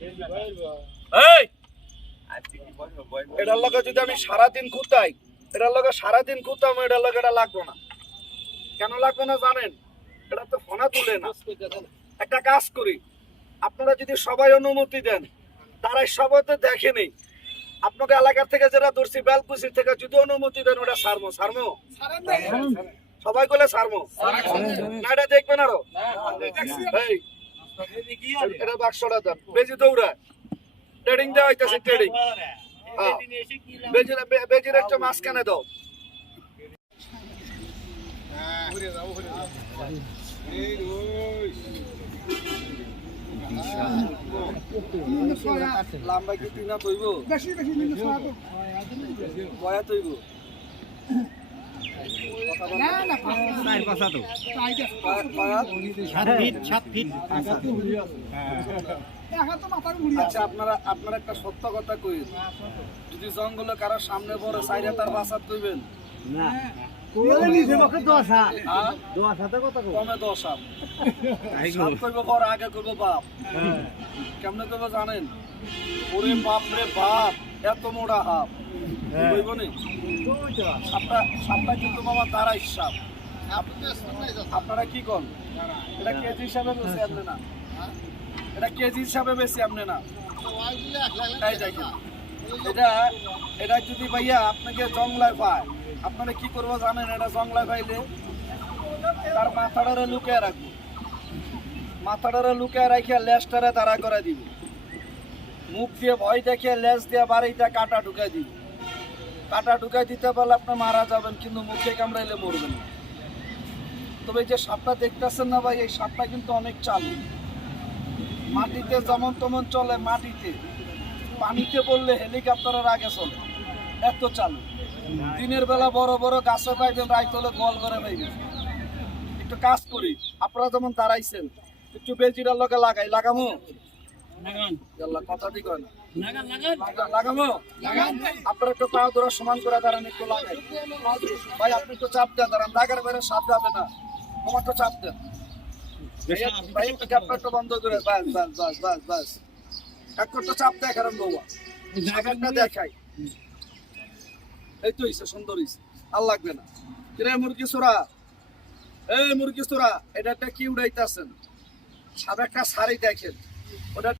এই এটার লগে যদি আমি সারাদিন ঘুরতাই, এটার লগে সারাদিন ঘুরতাম, এটার লগে এটা লাগবো না। কেন লাগবে না জানেন? এটা তো ফোনা তুলে না। একটা কাজ করি, আপনারা যদি সবাই অনুমতি দেন, তারাই সবাই তো দেখেনি, আপনাকে এলাকার থেকে যেটা ধরছি বেলকুচির থেকে যদি অনুমতি দেন, ওটা সারমো সারমো সবাই বলে সারমো না, এটা দেখবেন আরো। এই এটা বাক্সটা দেন, বেজি দৌড়ায় ট্রেডিং দেওয়া হইতেছে, ট্রেডিং বেজির একটা মাঝখানে দাও। লম্বা কি তিনা তৈব কয়া তৈব আচ্ছা, আপনারা একটা সত্য কথা কই, যদি জঙ্গলে কারো সামনে বড় সাইডে তার বাসাত কইবেন না, আগে করবো বাপ। কেমনে করবো জানেন? ওরে বাপ রে বাপ, এত মোড়া হাপ সাপটা কিন্তু মামা তারা সাপ। আপনারা কি কন? এটা কেজি হিসাবে বেশি আপনি না, এটা কেজি হিসাবে বেশি আপনি না। এটা যদি ভাইয়া আপনাকে জংলায় পায়, আপনারা কি করবো জানেন? এটা জংলায় পাইলে তার মাথাটারে লুকিয়ে রাখবো, মাথাটারে লুকিয়ে রাখিয়া লেজটারে দাঁড়া করে দিব, মুখ দিয়ে ভয় দেখিয়ে লেজ দিয়ে বাড়িতে কাটা ঢুকাই দিব। কাটা ঢুকাই দিতে পারলে আপনি মারা যাবেন, কিন্তু মুখে কামড়াইলে মরবেন না। তবে যে সাপটা দেখতেছেন না ভাই, এই সাপটা কিন্তু অনেক চালু। মাটিতে যেমন তেমন চলে, মাটিতে পানিতে বললে হেলিকপ্টারের আগে চলে, এত চালু। দিনের বেলা বড় বড় গাছে পাইবেন, রাইত হলে গোল করে পাইবেন। একটু কাজ করি, আপনারা যেমন দাঁড়াইছেন, একটু বেজিটার লগে লাগামো কথা ঠিক হয় না, লাগামো আপনারা একটু পা ধরা সমান করে দাঁড়ান, একটু লাগাই ভাই। আপনি একটু চাপ দেন, দাঁড়ান, লাগার বাইরে সাপ যাবে না, তোমার তো চাপ দেন ভাই। একটু বন্ধ করে বাস বাস বাস বাস বাস, একটু চাপ দেখান বাবা, দেখাই। এই তো হইছে, সুন্দর হইছে, আর লাগবে না। কিরে মুরগি চোরা, এই মুরগি চোরা, এটা একটা কি উড়াইতেছেন? সাদা একটা শাড়ি দেখেন, ওটা